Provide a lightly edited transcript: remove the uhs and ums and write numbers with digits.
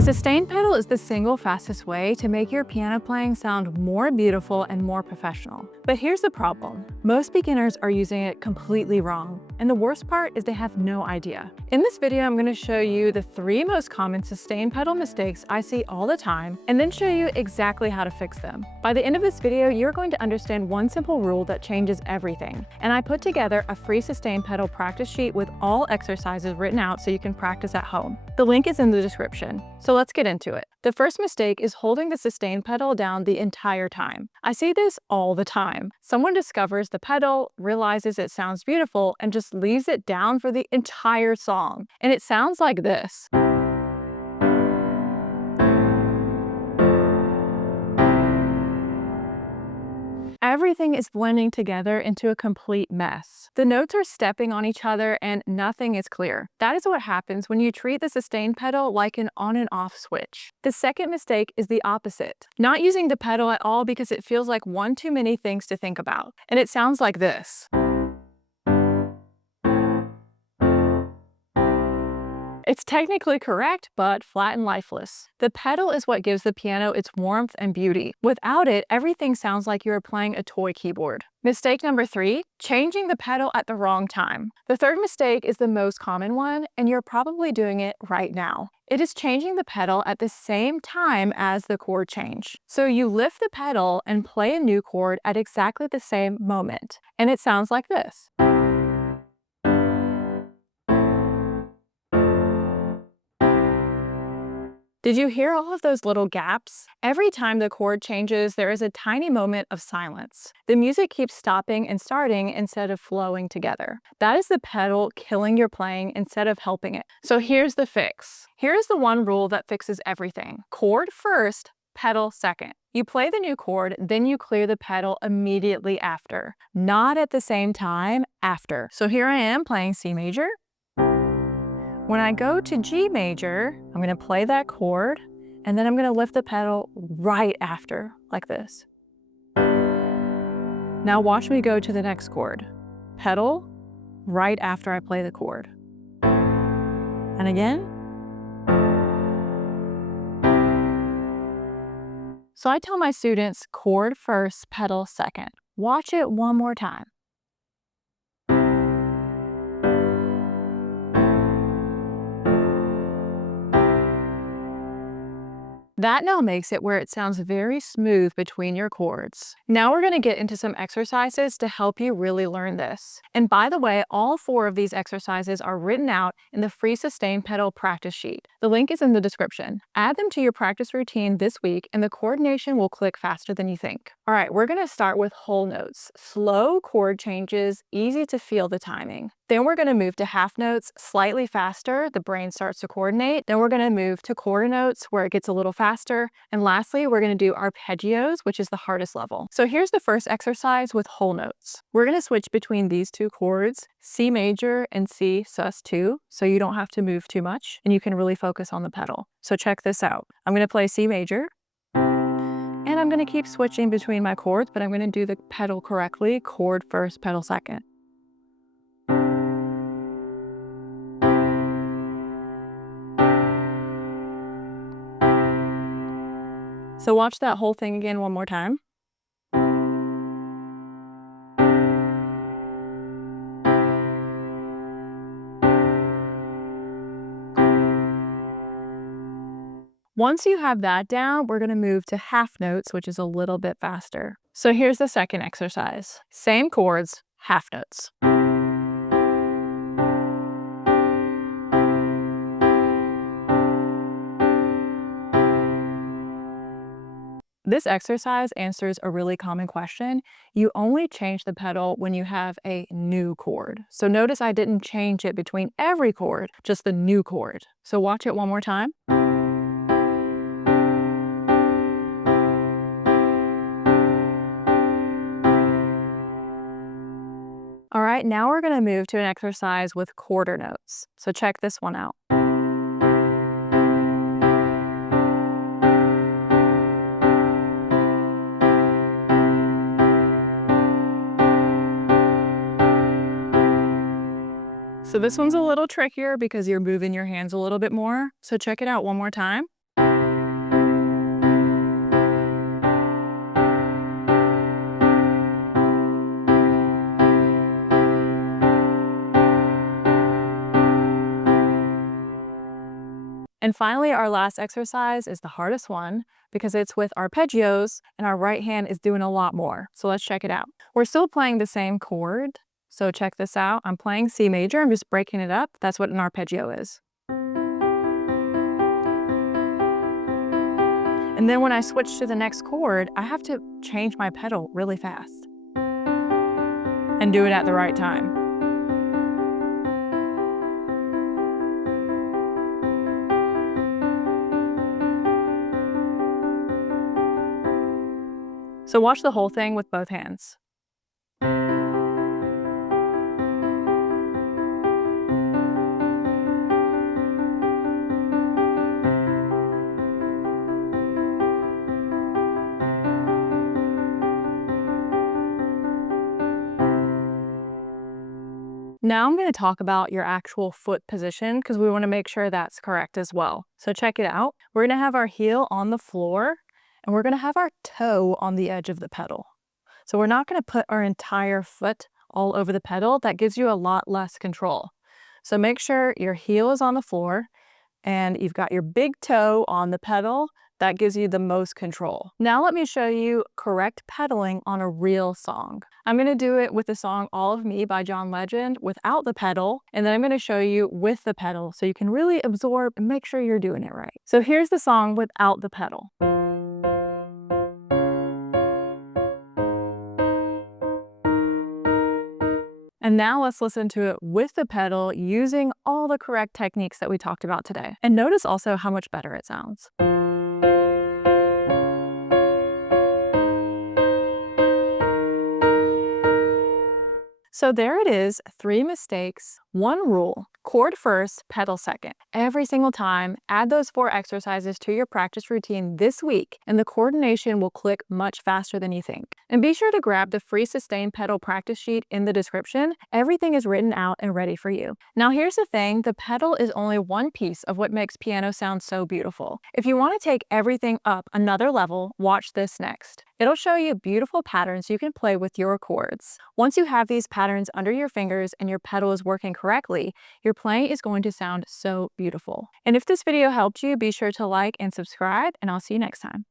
The sustain pedal is the single fastest way to make your piano playing sound more beautiful and more professional. But here's the problem. Most beginners are using it completely wrong, and the worst part is they have no idea. In this video, I'm going to show you the 3 most common sustain pedal mistakes I see all the time, and then show you exactly how to fix them. By the end of this video, you're going to understand one simple rule that changes everything, and I put together a free sustain pedal practice sheet with all exercises written out so you can practice at home. The link is in the description. So let's get into it. The first mistake is holding the sustain pedal down the entire time. I see this all the time. Someone discovers the pedal, realizes it sounds beautiful, and just leaves it down for the entire song. And it sounds like this. Everything is blending together into a complete mess. The notes are stepping on each other and nothing is clear. That is what happens when you treat the sustain pedal like an on and off switch. The second mistake is the opposite. Not using the pedal at all because it feels like one too many things to think about. And it sounds like this. It's technically correct, but flat and lifeless. The pedal is what gives the piano its warmth and beauty. Without it, everything sounds like you are playing a toy keyboard. Mistake number 3, changing the pedal at the wrong time. The third mistake is the most common one, and you're probably doing it right now. It is changing the pedal at the same time as the chord change. So you lift the pedal and play a new chord at exactly the same moment. And it sounds like this. Did you hear all of those little gaps? Every time the chord changes, there is a tiny moment of silence. The music keeps stopping and starting instead of flowing together. That is the pedal killing your playing instead of helping it. So here's the fix. Here's the one rule that fixes everything. Chord first, pedal second. You play the new chord, then you clear the pedal immediately after. Not at the same time, after. So here I am playing C major. When I go to G major, I'm going to play that chord, and then I'm going to lift the pedal right after, like this. Now watch me go to the next chord. Pedal right after I play the chord. And again. So I tell my students, chord first, pedal second. Watch it one more time. That now makes it where it sounds very smooth between your chords. Now we're going to get into some exercises to help you really learn this. And by the way, all 4 of these exercises are written out in the free sustain pedal practice sheet. The link is in the description. Add them to your practice routine this week and the coordination will click faster than you think. All right, we're going to start with whole notes. Slow chord changes, easy to feel the timing. Then we're going to move to half notes slightly faster. The brain starts to coordinate. Then we're going to move to quarter notes where it gets a little faster. And lastly, we're going to do arpeggios, which is the hardest level. So here's the first exercise with whole notes. We're going to switch between these 2 chords, C major and C sus2, so you don't have to move too much and you can really focus on the pedal. So check this out. I'm going to play C major. And I'm going to keep switching between my chords, but I'm going to do the pedal correctly. Chord first, pedal second. So watch that whole thing again one more time. Once you have that down, we're going to move to half notes, which is a little bit faster. So here's the second exercise. Same chords, half notes. This exercise answers a really common question. You only change the pedal when you have a new chord. So notice I didn't change it between every chord, just the new chord. So watch it one more time. All right, now we're going to move to an exercise with quarter notes. So check this one out. So this one's a little trickier because you're moving your hands a little bit more. So check it out one more time. And finally, our last exercise is the hardest one because it's with arpeggios and our right hand is doing a lot more. So let's check it out. We're still playing the same chord. So check this out. I'm playing C major. I'm just breaking it up. That's what an arpeggio is. And then when I switch to the next chord, I have to change my pedal really fast and do it at the right time. So watch the whole thing with both hands. Now I'm going to talk about your actual foot position because we want to make sure that's correct as well. So check it out. We're going to have our heel on the floor and we're going to have our toe on the edge of the pedal. So we're not going to put our entire foot all over the pedal. That gives you a lot less control. So make sure your heel is on the floor and you've got your big toe on the pedal. That gives you the most control. Now let me show you correct pedaling on a real song. I'm going to do it with the song All of Me by John Legend without the pedal, and then I'm going to show you with the pedal so you can really absorb and make sure you're doing it right. So here's the song without the pedal. And now let's listen to it with the pedal using all the correct techniques that we talked about today. And notice also how much better it sounds. So there it is, 3 mistakes, 1 rule. Chord first, pedal second. Every single time, add those 4 exercises to your practice routine this week, and the coordination will click much faster than you think. And be sure to grab the free Sustain Pedal practice sheet in the description. Everything is written out and ready for you. Now here's the thing, the pedal is only one piece of what makes piano sound so beautiful. If you want to take everything up another level, watch this next. It'll show you beautiful patterns you can play with your chords. Once you have these patterns under your fingers and your pedal is working correctly, your playing is going to sound so beautiful. And if this video helped you, be sure to like and subscribe, and I'll see you next time.